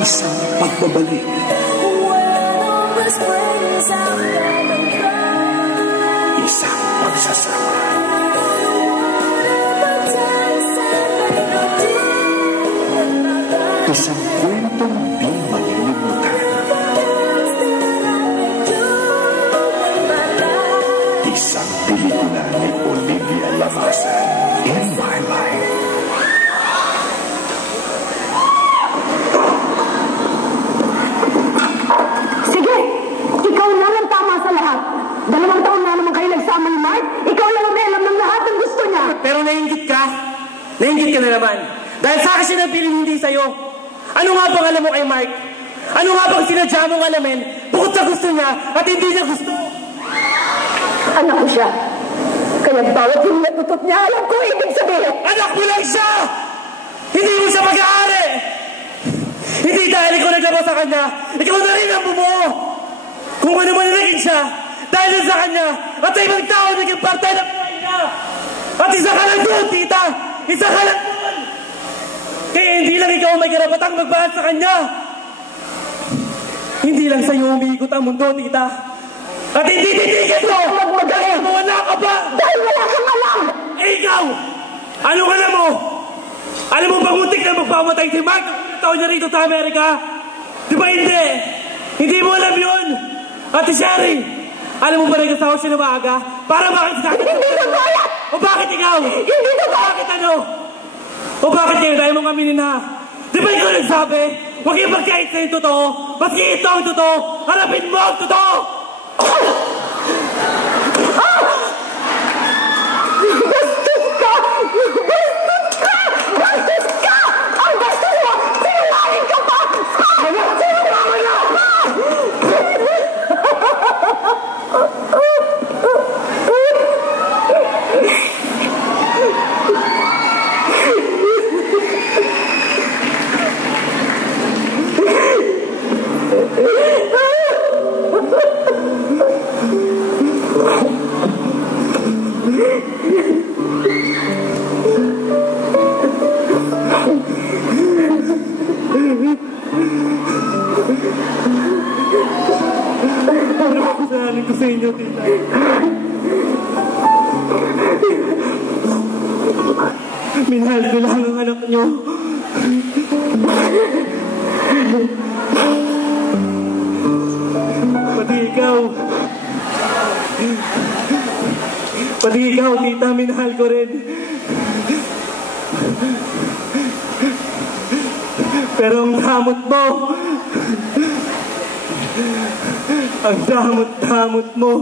Isang pagbabalik. Isang pagsasama. Isang kwentong di malilimutan. Isang pelikula ni Olivia Lamasan, In My Life. Sige, ikaw lang ang tama sa lahat. 2 taon na naman kayo nagsama ni Mark. Ikaw lang ang alam ng lahat ng gusto niya. Pero nainggit ka. Nainggit ka na naman. Dahil sa akin siya napiling hindi sa'yo. Ano nga bang alam mo kay Mark? Ano nga bang sinadya mong alamin bukod sa gusto niya at hindi niya gusto? Anak ko siya. Kaya bawat yung natutot niya, alam ko ibig sabihin. Anak mo lang siya! Hindi mo siya mag-aari! Hindi dahil ikaw naglabas sa kanya, ikaw na rin ang bumuo! Kung ano man naging siya, dahil sa kanya, at sa ibang tao naging parte ng buhay niya! At isa ka lang doon, tita! Isa ka lang doon! Kaya hindi lang ikaw may karapatang magbahan sa kanya! Hindi lang sa'yo umiikot ang mundo, tita! At hindi titigil mo! Magmagaling! Wala ka ba? Dahil wala kang alam! Eh ikaw! Anong alam mo? Alam mo bang muntik na magpamatay si Mark ang taon niya rito sa Amerika? Di ba hindi? Hindi mo alam yun! Ate Sherry! Alam mo ba nag-asawa siya na maaga? Para bakit sa akin? Hindi na kaya! O bakit ikaw? Hindi na kaya! Bakit ano? O bakit kayo tayo mong aminin na? Di ba ikaw nagsabi? Huwag yung magkait sa yung totoo! Maski ito ang totoo! Harapin mo ang totoo! Bastos ka! Bastos ka! Bastos ka! Ang bastos mo! Sinungaling ka pa! Sinungaling ka pa! Kasalanan ko sa inyo, tita. Minahal ko lang ang anak niyo. Pati ikaw. Pati ikaw, tita, minahal ko rin. Pero ang damot mo, ang damot-damot mo.